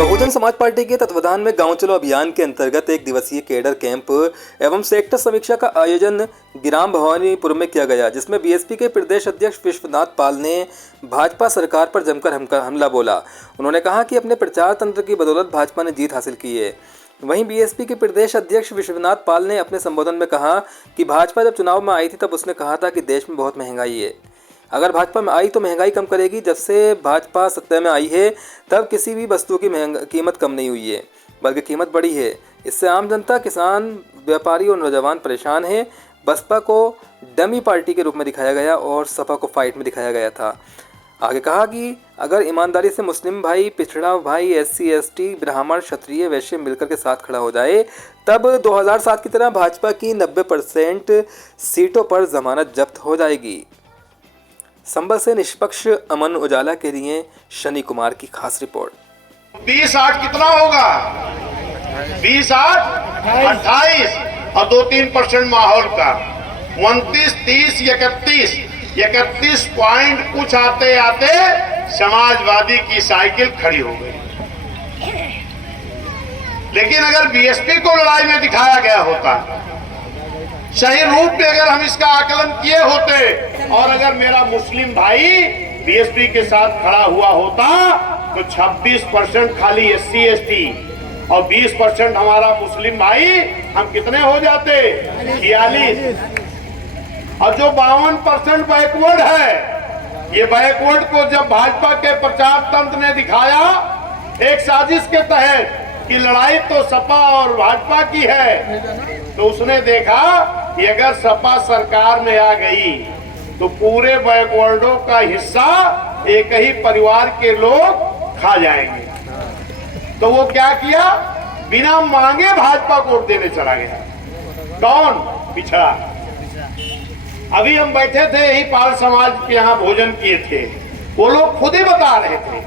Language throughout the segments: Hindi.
बहुजन समाज पार्टी के तत्वाधान में गांव चलो अभियान के अंतर्गत एक दिवसीय कैडर कैंप एवं सेक्टर समीक्षा का आयोजन ग्राम भवानीपुर में किया गया, जिसमें बीएसपी के प्रदेश अध्यक्ष विश्वनाथ पाल ने भाजपा सरकार पर जमकर हमला बोला। उन्होंने कहा कि अपने प्रचार तंत्र की बदौलत भाजपा ने जीत हासिल की है। वहीं बीएसपी के प्रदेश अध्यक्ष विश्वनाथ पाल ने अपने संबोधन में कहा कि भाजपा जब चुनाव में आई थी तब उसने कहा था कि देश में बहुत महंगाई है, अगर भाजपा में आई तो महंगाई कम करेगी। जब से भाजपा सत्ता में आई है तब किसी भी वस्तु की कीमत कम नहीं हुई है, बल्कि कीमत बढ़ी है। इससे आम जनता, किसान, व्यापारी और नौजवान परेशान हैं। बसपा को डमी पार्टी के रूप में दिखाया गया और सपा को फाइट में दिखाया गया था। आगे कहा कि अगर ईमानदारी से मुस्लिम भाई, पिछड़ा भाई, SC ST, ब्राह्मण, क्षत्रिय, वैश्य मिलकर के साथ खड़ा हो जाए तब 2007 की तरह भाजपा की 90% सीटों पर जमानत जब्त हो जाएगी। संबल से निष्पक्ष अमन उजाला के लिए शनि कुमार की खास रिपोर्ट। 20-8 कितना होगा? 20-8 28 और 2-3% माहौल का 29, 30, 31 पॉइंट कुछ आते आते समाजवादी की साइकिल खड़ी हो गई। लेकिन अगर बीएसपी को लड़ाई में दिखाया गया होता, सही रूप में अगर हम इसका आकलन किए होते और अगर मेरा मुस्लिम भाई बीएसपी के साथ खड़ा हुआ होता तो 26% खाली SC ST और 20% हमारा मुस्लिम भाई, हम कितने हो जाते? 46। और जो 52% बैकवर्ड है, ये बैकवर्ड को जब भाजपा के प्रचार तंत्र ने दिखाया एक साजिश के तहत कि लड़ाई तो सपा और भाजपा की है, तो उसने देखा कि अगर सपा सरकार में आ गई तो पूरे बैकवर्डों का हिस्सा एक ही परिवार के लोग खा जाएंगे। तो वो क्या किया? बिना मांगे भाजपा को वोट देने चला गया। कौन? पिछड़ा। अभी हम बैठे थे यही पाल समाज के यहाँ भोजन किए थे, वो लोग खुद ही बता रहे थे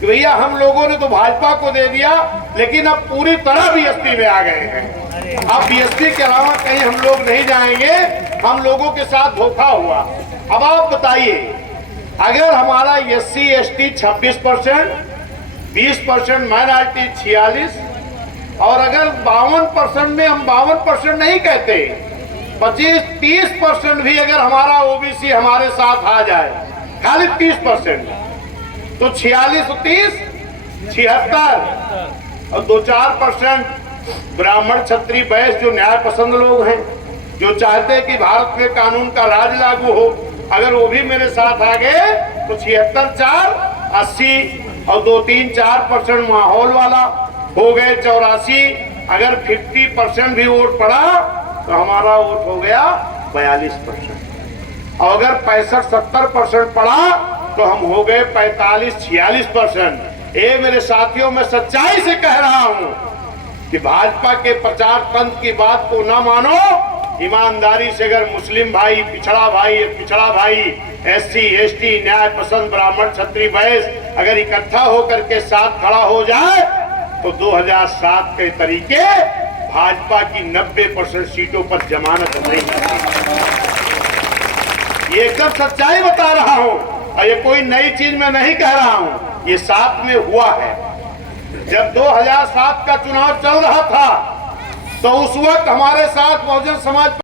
कि भैया हम लोगों ने तो भाजपा को दे दिया, लेकिन अब पूरी तरह बीएसपी में आ गए हैं। अब बीएसपी के अलावा कहीं हम लोग नहीं जाएंगे, हम लोगों के साथ धोखा हुआ। अब आप बताइए, अगर हमारा SC ST 26%, 20% माइनॉरिटी 46 और अगर 52% में हम 52% नहीं कहते, 25-30% भी अगर हमारा OBC हमारे साथ आ जाए, खाली 30%, तो 46 और 30 76 और 2-4% ब्राह्मण, क्षत्रिय, वैश्य जो न्याय पसंद लोग हैं, जो चाहते हैं कि भारत में कानून का राज लागू हो, अगर वो भी मेरे साथ आ गए तो 76-4 80 और 2-3-4% माहौल वाला हो गए 84। अगर 50% भी वोट पड़ा तो हमारा वोट हो गया 42%। और अगर 65-70% पड़ा तो हम हो गए 45-46%। ये मेरे साथियों, मैं सच्चाई से कह रहा हूं कि भाजपा के प्रचार तंत्र की बात को ना मानो। ईमानदारी से अगर मुस्लिम भाई, पिछड़ा भाई, SC ST, न्याय पसंद, ब्राह्मण, क्षत्रिय, वैश्य अगर इकट्ठा होकर के साथ खड़ा हो जाए तो 2007 के तरीके भाजपा की 90% सीटों पर जमानत नहीं है। ये एकदम सच्चाई बता रहा हूं और ये कोई नई चीज मैं नहीं कह रहा हूं, ये 7 में हुआ है। जब 2007 का चुनाव चल रहा था तो उस वक्त हमारे साथ बहुजन समाज